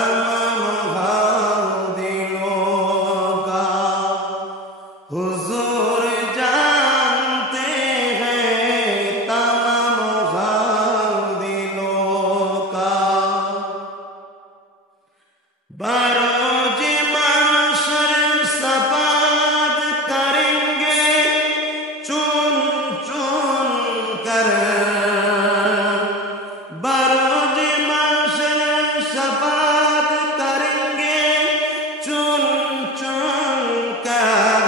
तमाम हाल दिलों का हुजूर जानते हैं तमाम हाल दिलों का। बरोज महशर सफाद करेंगे चुन चुन कर, बरोज महशर सफाद करेंगे चुन चुन कर।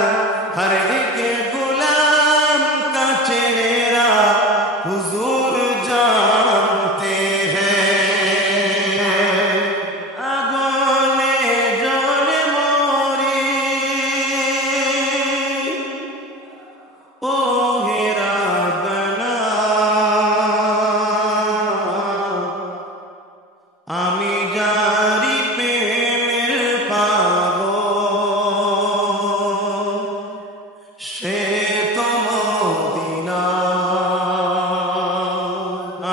हर एक गुलाम का चेहरा हुजूर जानते हैं। আমি জারি প্রেমের পাগল সে তো মদিনা,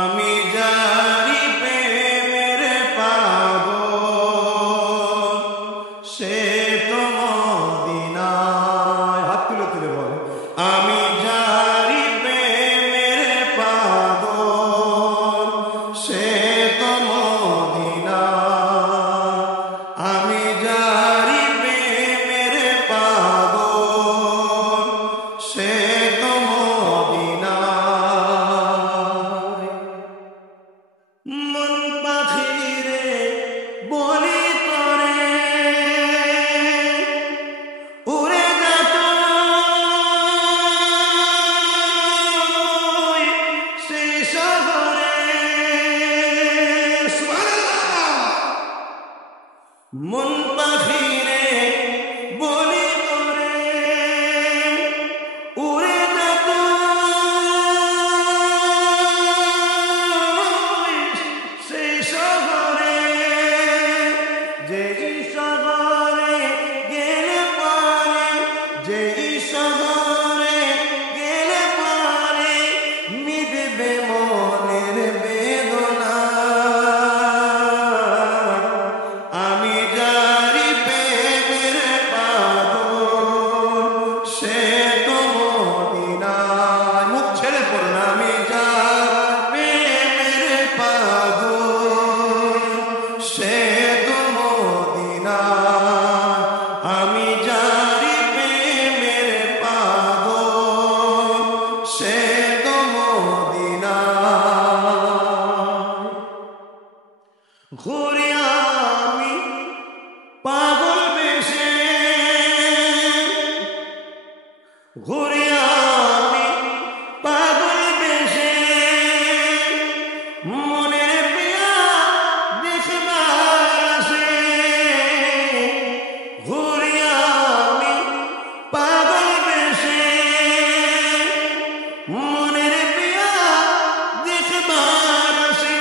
আমি জারি প্রেমের পাগল সে তো মদিনা। হাত তুলে তুলে বল, আমি জারি প্রেমের পাগল সে তো মদিনা, আমি জারি প্রেমের পাগল সে তো মদিনা। মন পাখিরে বলি তোরে উড়ে যা তুই সেই শহরে। মন পাখিরে বলি তোরে উড়ে যা তুই সেই শহরে। যেই শহরে গেলে পারে, যেই শহরে গেলে পারে মিটবে মনের বেদনা। আমি জারি প্রেমের পাগল সে তো মদিনা। মুখ ছেড়ে পড়ুন, আমি জারি প্রেমের পাগল সে তো মদিনা, আমি জারি প্রেমের পাগল সে তো মদিনা। ঘুরি আমি পাগল বেশে, ঘুরি আমি পাগল বেশে মনের পিয়া দেখবার আসে। ঘুরি আমি পাগল বেশে মনের পিয়া দেখবার আসে।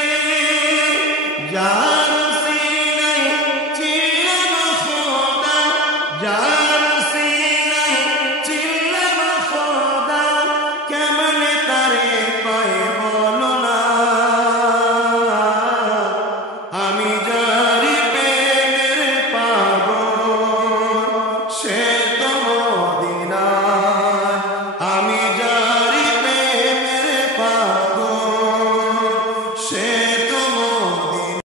যা